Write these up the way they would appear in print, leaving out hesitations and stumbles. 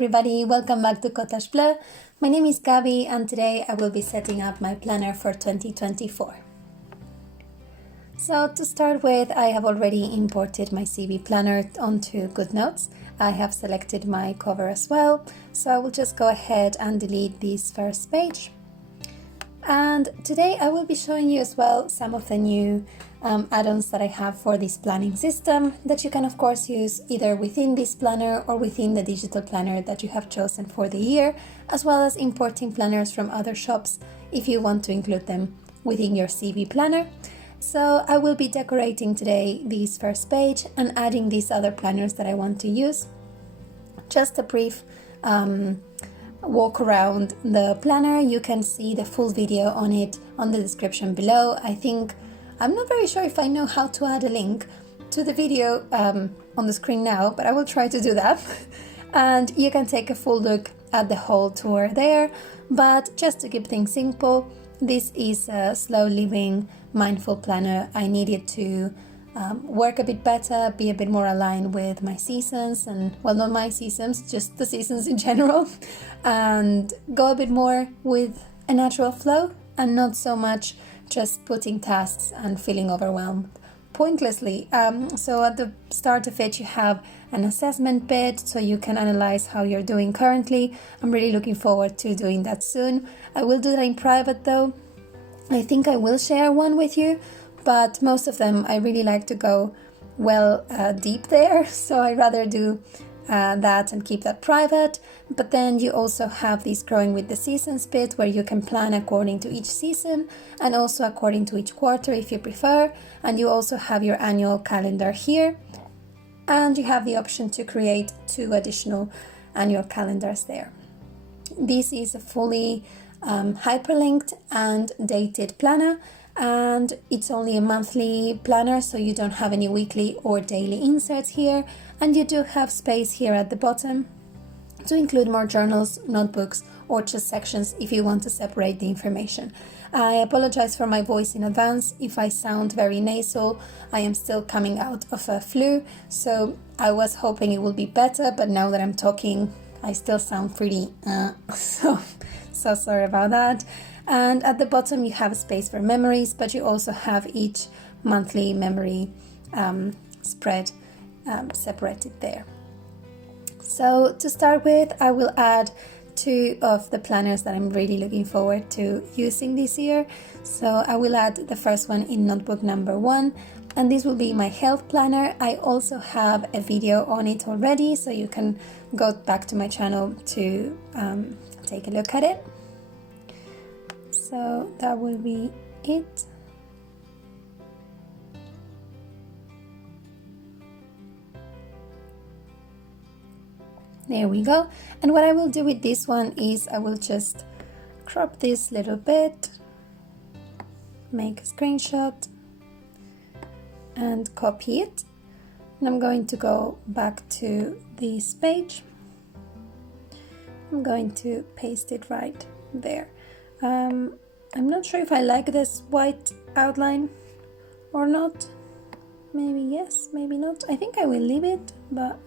everybody, welcome back to CottageBleu. My name is Gabi and today I will be setting up my planner for 2024. So to start with, I have already imported my CV planner onto GoodNotes. I have selected my cover as well, so I will just go ahead and delete this first page. And today I will be showing you as well some of the new add-ons that I have for this planning system that you can of course use either within this planner or within the digital planner that you have chosen for the year, as well as importing planners from other shops if you want to include them within your CV planner. So I will be decorating today this first page and adding these other planners that I want to use. Just a brief walk around the planner. You can see the full video on it on the description below. I'm not very sure if I know how to add a link to the video on the screen now, but I will try to do that. And you can take a full look at the whole tour there. But just to keep things simple, this is a slow living mindful planner. I needed to work a bit better, be a bit more aligned with my seasons and, well, not my seasons, just the seasons in general, and go a bit more with a natural flow and not so much just putting tasks and feeling overwhelmed pointlessly. So at the start of it, you have an assessment bit so you can analyze how you're doing currently. I'm really looking forward to doing that soon. I will do that in private though. I think I will share one with you, but most of them I really like to go deep there, so I rather do that and keep that private. But then you also have this growing with the seasons bit where you can plan according to each season and also according to each quarter if you prefer, and you also have your annual calendar here, and you have the option to create 2 additional annual calendars there. This is a fully hyperlinked and dated planner, and it's only a monthly planner, so you don't have any weekly or daily inserts here, and you do have space here at the bottom to include more journals, notebooks, or just sections if you want to separate the information. I apologize for my voice in advance if I sound very nasal. I am still coming out of a flu, so I was hoping it will be better, but now that I'm talking I still sound pretty so sorry about that. And at the bottom you have a space for memories, but you also have each monthly memory spread separated there. So to start with, I will add 2 of the planners that I'm really looking forward to using this year. So I will add the first one in notebook number 1, and this will be my health planner. I also have a video on it already, so you can go back to my channel to take a look at it. So that will be it. There we go. And what I will do with this one is I will just crop this little bit, make a screenshot and copy it. And I'm going to go back to this page. I'm going to paste it right there. I'm not sure if I like this white outline or not. Maybe yes, maybe not. I think I will leave it, but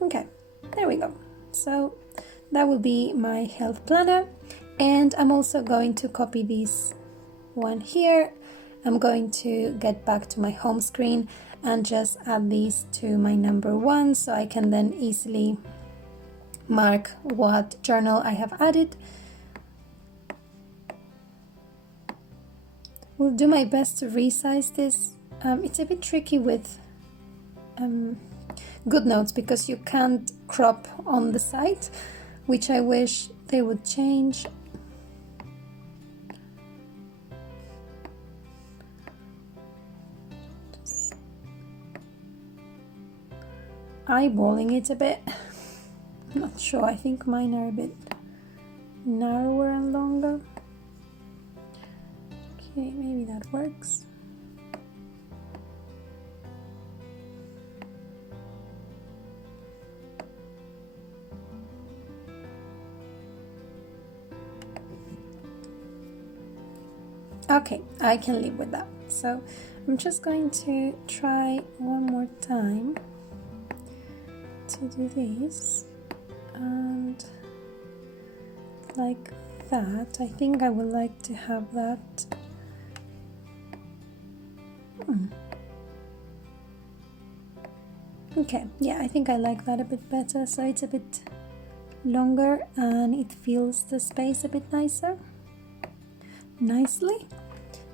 okay, there we go. So that will be my health planner, and I'm also going to copy this one here. I'm going to get back to my home screen and just add these to my number 1 so I can then easily mark what journal I have added. Will do my best to resize this. It's a bit tricky with GoodNotes because you can't crop on the site, which I wish they would change. Just eyeballing it a bit. I'm not sure, I think mine are a bit narrower and longer. Okay, maybe that works. Okay, I can live with that. So I'm just going to try one more time to do this. and like that. I think I would like to have that. Okay, yeah, I think I like that a bit better, so it's a bit longer and it fills the space a bit nicely.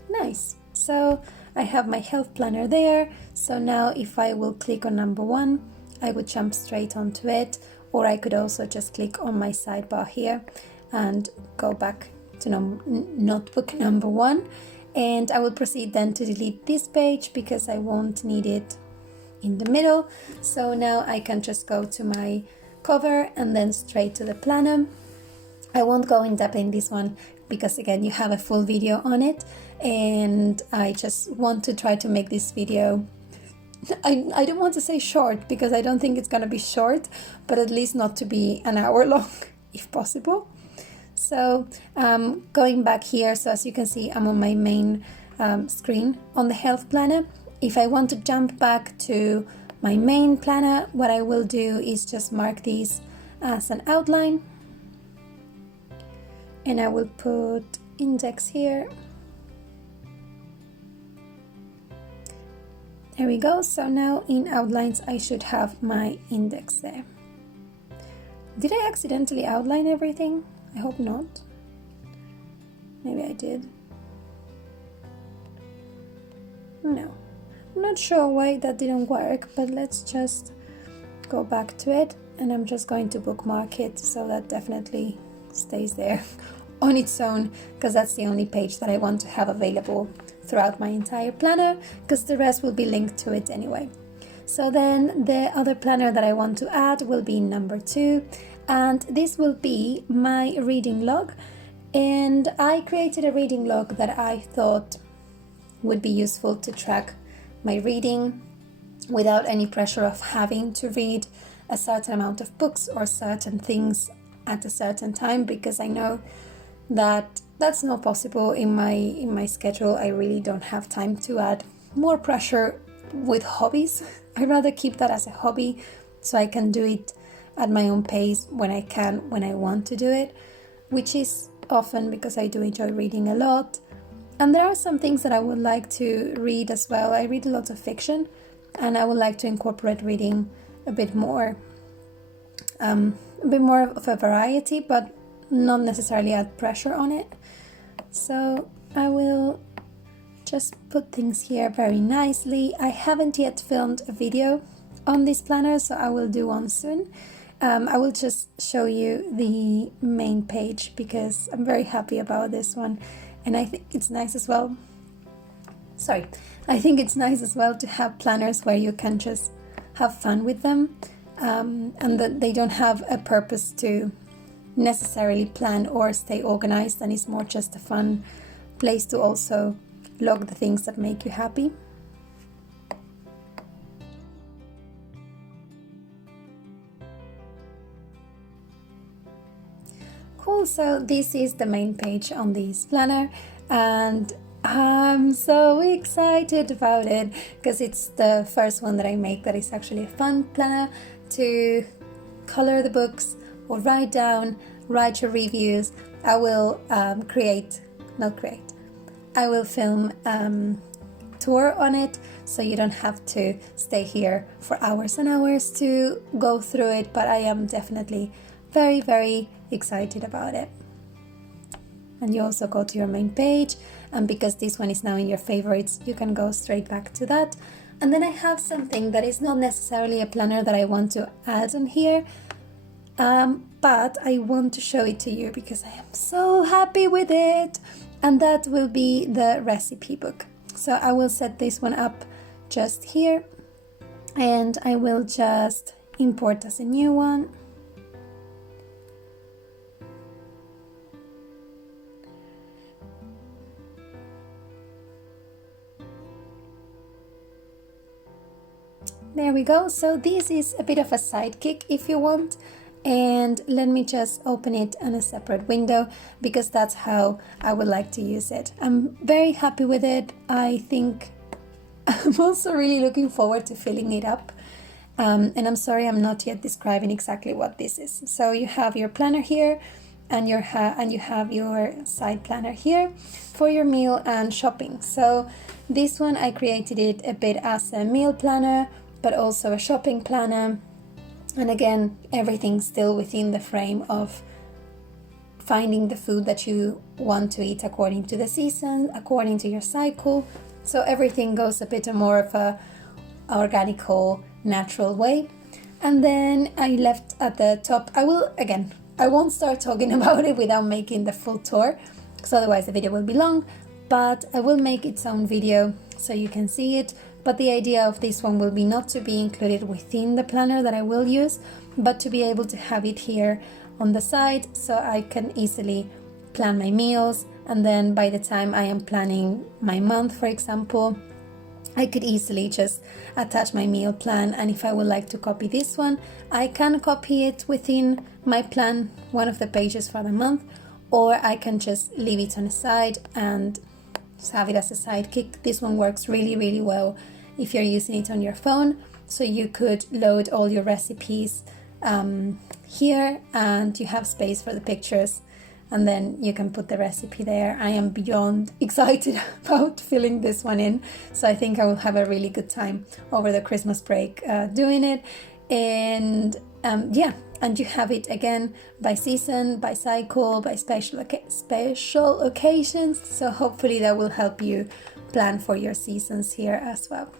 Nice. So I have my health planner there. So now if I will click on number 1, I would jump straight onto it, or I could also just click on my sidebar here and go back to notebook number 1, and I will proceed then to delete this page because I won't need it in the middle. So now I can just go to my cover and then straight to the planner. I won't go in depth in this one because again you have a full video on it, and I just want to try to make this video, I don't want to say short because I don't think it's gonna be short, but at least not to be an hour long if possible. So going back here, so as you can see I'm on my main screen on the health planner. If I want to jump back to my main planner, what I will do is just mark these as an outline, and I will put index here. There we go. So now in outlines I should have my index there. Did I accidentally outline everything? I hope not. Maybe I did. No. I'm not sure why that didn't work, but let's just go back to it, and I'm just going to bookmark it so that definitely stays there on its own, because that's the only page that I want to have available throughout my entire planner, because the rest will be linked to it anyway. So then the other planner that I want to add will be number 2, and this will be my reading log. And I created a reading log that I thought would be useful to track my reading without any pressure of having to read a certain amount of books or certain things at a certain time, because I know that that's not possible in my schedule. I really don't have time to add more pressure with hobbies. I'd rather keep that as a hobby so I can do it at my own pace when I can, when I want to do it, which is often because I do enjoy reading a lot. And there are some things that I would like to read as well. I read a lot of fiction, and I would like to incorporate reading a bit more of a variety, but not necessarily add pressure on it. So I will just put things here very nicely. I haven't yet filmed a video on this planner, so I will do one soon. I will just show you the main page because I'm very happy about this one, and I think it's nice as well. I think it's nice as well to have planners where you can just have fun with them, and that they don't have a purpose to necessarily plan or stay organized, and it's more just a fun place to also log the things that make you happy. Cool, so this is the main page on this planner, and I'm so excited about it because it's the first one that I make that is actually a fun planner to color the books or write your reviews. I will I will film tour on it, so you don't have to stay here for hours and hours to go through it, but I am definitely very, very excited about it. And you also go to your main page, and because this one is now in your favorites, you can go straight back to that. And then I have something that is not necessarily a planner that I want to add on here, but I want to show it to you because I am so happy with it, and that will be the recipe book. So I will set this one up just here, and I will just import as a new one. There we go. So this is a bit of a sidekick if you want, and let me just open it in a separate window because that's how I would like to use it. I'm very happy with it. I think I'm also really looking forward to filling it up, And I'm sorry, I'm not yet describing exactly what this is. So you have your planner here, and you have your side planner here for your meal and shopping. So this one, I created it a bit as a meal planner, but also a shopping planner. And again, everything still within the frame of finding the food that you want to eat according to the season, according to your cycle. So everything goes a bit more of a organical, natural way. And then I left at the top, I won't start talking about it without making the full tour, because otherwise the video will be long, but I will make its own video so you can see it. But the idea of this one will be not to be included within the planner that I will use, but to be able to have it here on the side so I can easily plan my meals. And then by the time I am planning my month, for example, I could easily just attach my meal plan, and if I would like to copy this one, I can copy it within my plan, one of the pages for the month, or I can just leave it on the side and just have it as a sidekick. This one works really, really well if you're using it on your phone, so you could load all your recipes here, and you have space for the pictures, and then you can put the recipe there. I am beyond excited about filling this one in, so I think I will have a really good time over the Christmas break doing it. And and you have it again by season, by cycle, by special occasions, so hopefully that will help you plan for your seasons here as well.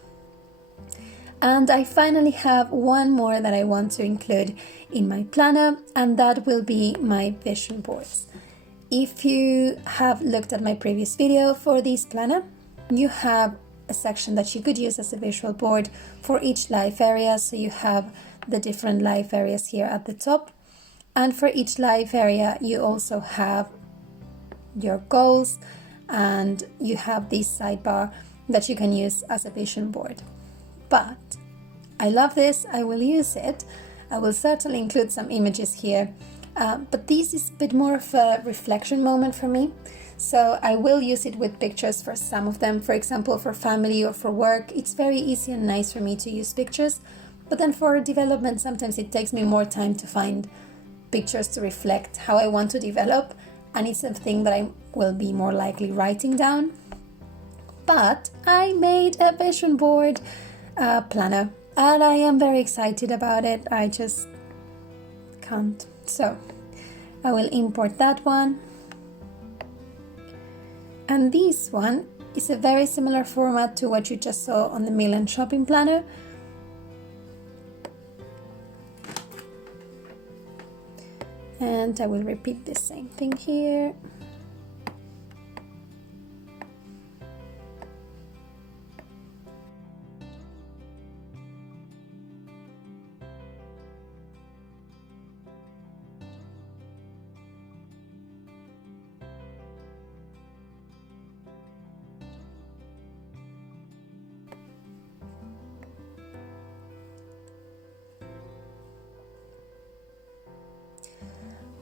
And I finally have one more that I want to include in my planner, and that will be my vision boards. If you have looked at my previous video for this planner, you have a section that you could use as a visual board for each life area. So you have the different life areas here at the top, and for each life area you also have your goals, and you have this sidebar that you can use as a vision board. But I love this, I will use it. I will certainly include some images here, but this is a bit more of a reflection moment for me. So I will use it with pictures for some of them. For example, for family or for work, it's very easy and nice for me to use pictures. But then for development, sometimes it takes me more time to find pictures to reflect how I want to develop, and it's something that I will be more likely writing down. But I made a vision board planner, and I am very excited about it. I just can't. So I will import that one. And this one is a very similar format to what you just saw on the meal and shopping planner. And I will repeat the same thing here.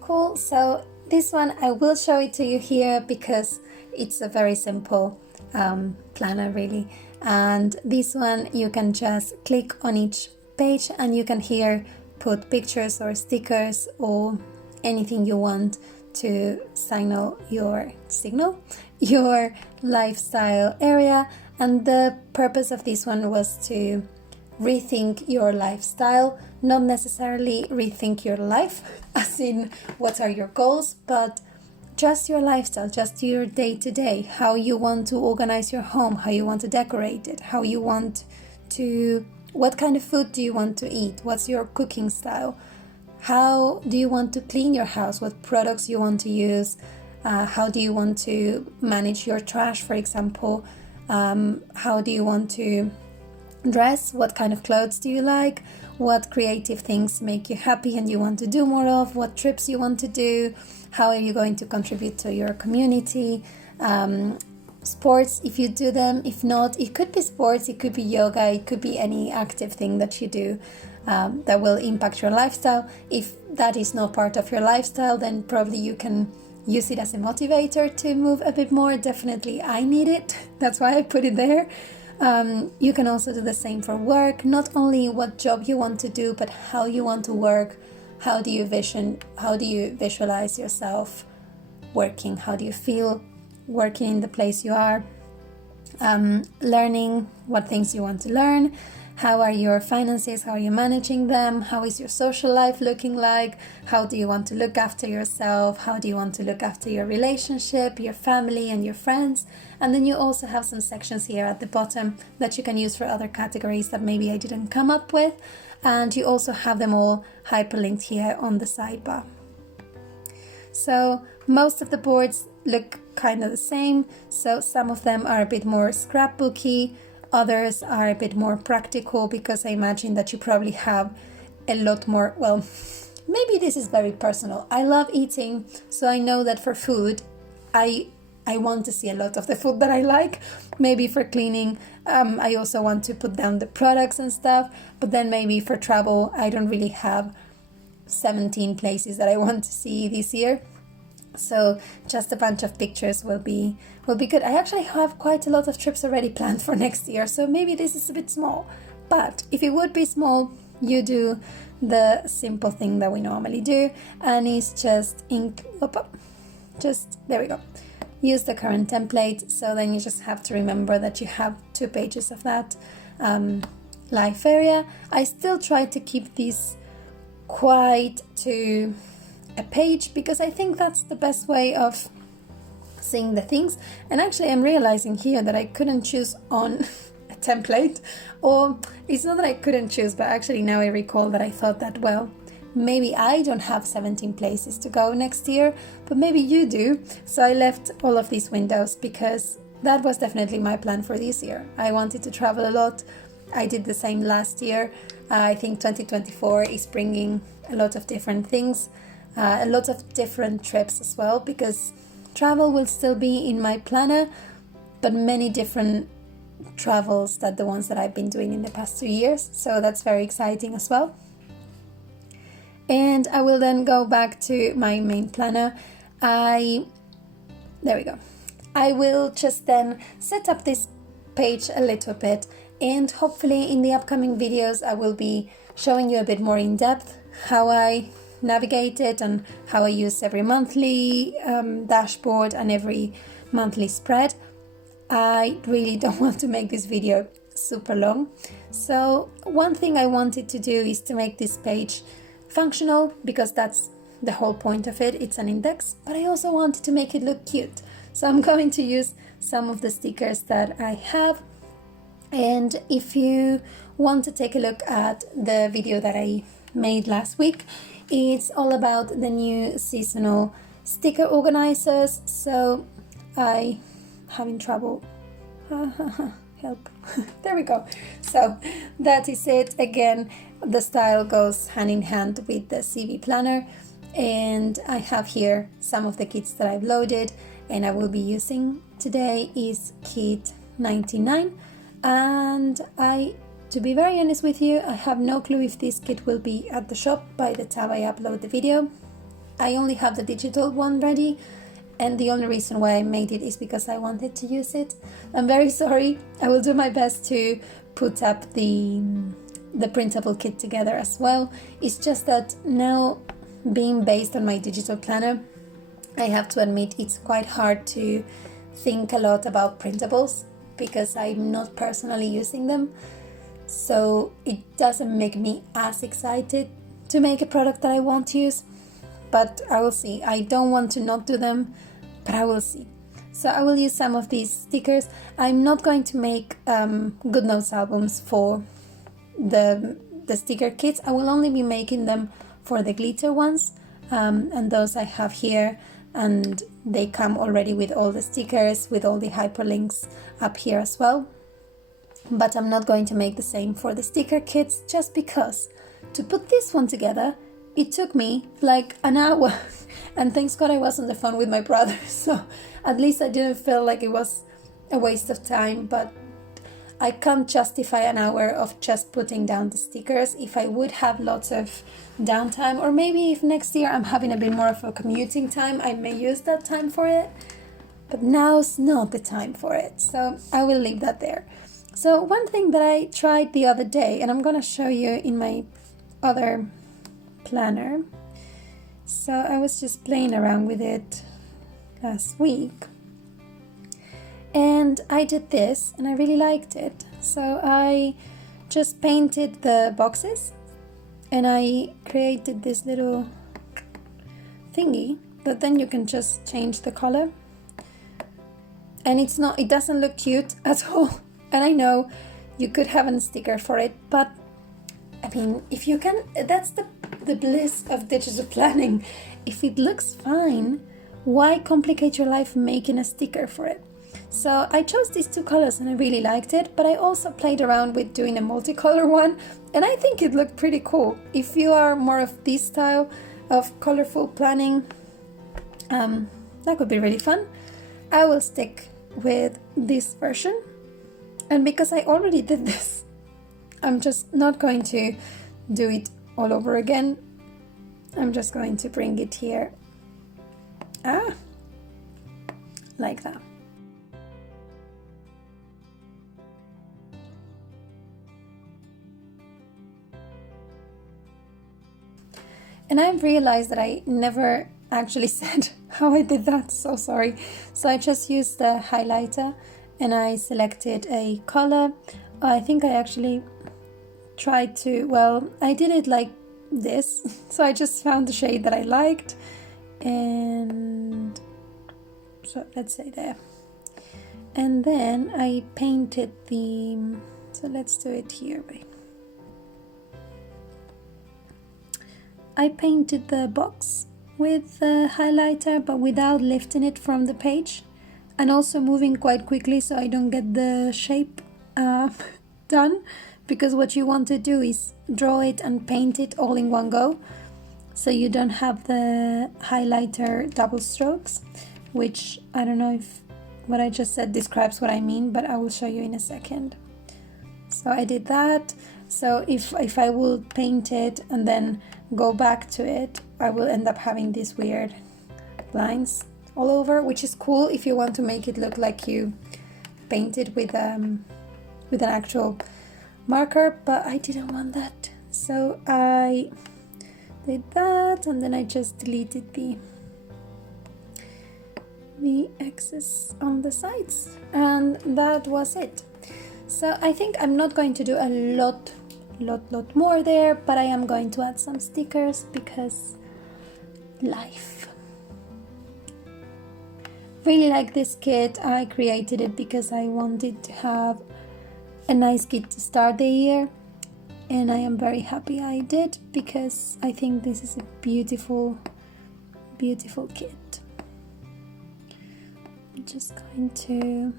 Cool, so this one I will show it to you here because it's a very simple planner really. And this one you can just click on each page and you can here put pictures or stickers or anything you want to signal your lifestyle area. And the purpose of this one was to rethink your lifestyle, not necessarily rethink your life as in what are your goals, but just your lifestyle, just your day-to-day, how you want to organize your home, how you want to decorate it, what kind of food do you want to eat, what's your cooking style, how do you want to clean your house, what products you want to use, how do you want to manage your trash, for example, how do you want to dress, what kind of clothes do you like, what creative things make you happy and you want to do more of, what trips you want to do, how are you going to contribute to your community, sports if you do them, if not, it could be sports, it could be yoga, it could be any active thing that you do that will impact your lifestyle. If that is not part of your lifestyle, then probably you can use it as a motivator to move a bit more. Definitely I need it, that's why I put it there. You can also do the same for work, not only what job you want to do, but how you want to work. How do you visualize yourself working? How do you feel working in the place you are? Learning what things you want to learn. How are your finances? How are you managing them? How is your social life looking like? How do you want to look after yourself? How do you want to look after your relationship, your family, and your friends? And then you also have some sections here at the bottom that you can use for other categories that maybe I didn't come up with. And you also have them all hyperlinked here on the sidebar. So most of the boards look kind of the same. So some of them are a bit more scrapbooky. Others are a bit more practical, because I imagine that you probably have a lot more, well, maybe this is very personal. I love eating, so I know that for food, I want to see a lot of the food that I like. Maybe for cleaning, I also want to put down the products and stuff. But then maybe for travel, I don't really have 17 places that I want to see this year. So just a bunch of pictures will be good. I actually have quite a lot of trips already planned for next year, so maybe this is a bit small. But if it would be small, you do the simple thing that we normally do, and it's just there we go. Use the current template. So then you just have to remember that you have 2 pages of that life area. I still try to keep this quite to a page, because I think that's the best way of seeing the things. And actually I'm realizing here that I couldn't choose on a template, or it's not that I couldn't choose, but actually now I recall that I thought that, well, maybe I don't have 17 places to go next year, but maybe you do. So I left all of these windows, because that was definitely my plan for this year. I wanted to travel a lot. I did the same last year. I think 2024 is bringing a lot of different things. A lot of different trips as well, because travel will still be in my planner, but many different travels than the ones that I've been doing in the past 2 years. So that's very exciting as well. And I will then go back to my main planner. There we go. I will just then set up this page a little bit, and hopefully in the upcoming videos I will be showing you a bit more in depth how I navigate it and how I use every monthly dashboard and every monthly spread. I really don't want to make this video super long. So one thing I wanted to do is to make this page functional, because that's the whole point of it. It's an index, but I also wanted to make it look cute. So I'm going to use some of the stickers that I have. And if you want to take a look at the video that I made last week, it's all about the new seasonal sticker organizers. So I having trouble. Help. There we go. So that is it. Again, the style goes hand in hand with the CV planner, and I have here some of the kits that I've loaded and I will be using. Today is kit 99, and to be very honest with you, I have no clue if this kit will be at the shop by the time I upload the video. I only have the digital one ready, and the only reason why I made it is because I wanted to use it. I'm very sorry. I will do my best to put up the printable kit together as well. It's just that now, being based on my digital planner, I have to admit it's quite hard to think a lot about printables, because I'm not personally using them. So it doesn't make me as excited to make a product that I want to use, but I will see. I don't want to not do them, but I will see. So I will use some of these stickers. I'm not going to make good notes albums for the sticker kits. I will only be making them for the glitter ones, and those I have here, and they come already with all the stickers, with all the hyperlinks up here as well. But I'm not going to make the same for the sticker kits, just because to put this one together, it took me like an hour. And thanks God I was on the phone with my brother, so at least I didn't feel like it was a waste of time. But I can't justify an hour of just putting down the stickers. If I would have lots of downtime, or maybe if next year I'm having a bit more of a commuting time, I may use that time for it. But now's not the time for it, so I will leave that there. So one thing that I tried the other day, and I'm gonna show you in my other planner. So I was just playing around with it last week, and I did this and I really liked it. So I just painted the boxes and I created this little thingy that then you can just change the color, and it doesn't look cute at all. And I know you could have a sticker for it, but I mean, if you can, that's the bliss of digital planning. If it looks fine, why complicate your life making a sticker for it? So I chose these two colors and I really liked it, but I also played around with doing a multicolor one, and I think it looked pretty cool. If you are more of this style of colorful planning, that could be really fun. I will stick with this version, and because I already did this, I'm just not going to do it all over again. I'm just going to bring it here, like that. And I've realized that I never actually said how I did that, so sorry. So I just used the highlighter and I selected a color. I think I actually tried to, well, I did it like this. So I just found the shade that I liked, and so let's say there. And then I painted so let's do it here, wait. I painted the box with the highlighter, but without lifting it from the page, and also moving quite quickly so I don't get the shape done, because what you want to do is draw it and paint it all in one go, so you don't have the highlighter double strokes, which I don't know if what I just said describes what I mean, but I will show you in a second. So I did that. So if I will paint it and then go back to it, I will end up having these weird lines all over, which is cool if you want to make it look like you painted with an actual marker, but I didn't want that. So I did that, and then I just deleted the excess on the sides, and that was it. So I think I'm not going to do a lot more there, but I am going to add some stickers because life. Really like this kit. I created it because I wanted to have a nice kit to start the year, and I am very happy I did, because I think this is a beautiful kit. I'm just going to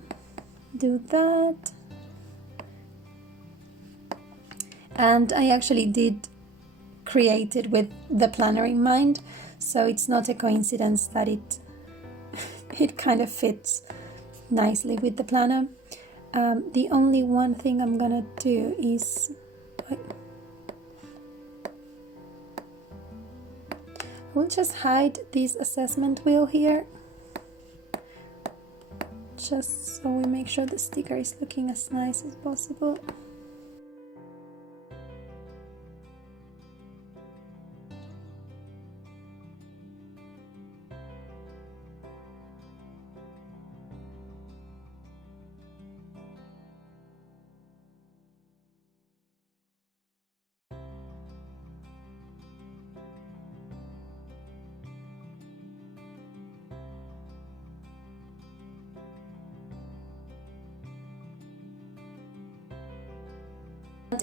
do that. And I actually did create it with the planner in mind, so it's not a coincidence that it kind of fits nicely with the planner. The only one thing I'm gonna do is we'll just hide this assessment wheel here, just so we make sure the sticker is looking as nice as possible.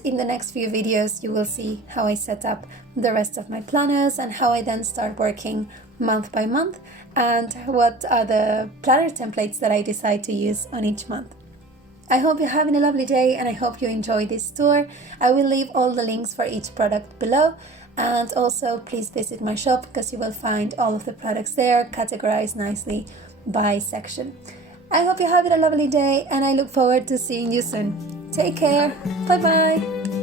In the next few videos, you will see how I set up the rest of my planners and how I then start working month by month, and what are the planner templates that I decide to use on each month. I hope you're having a lovely day, and I hope you enjoy this tour. I will leave all the links for each product below, and also please visit my shop because you will find all of the products there categorized nicely by section. I hope you're having a lovely day, and I look forward to seeing you soon. Take care. Bye bye.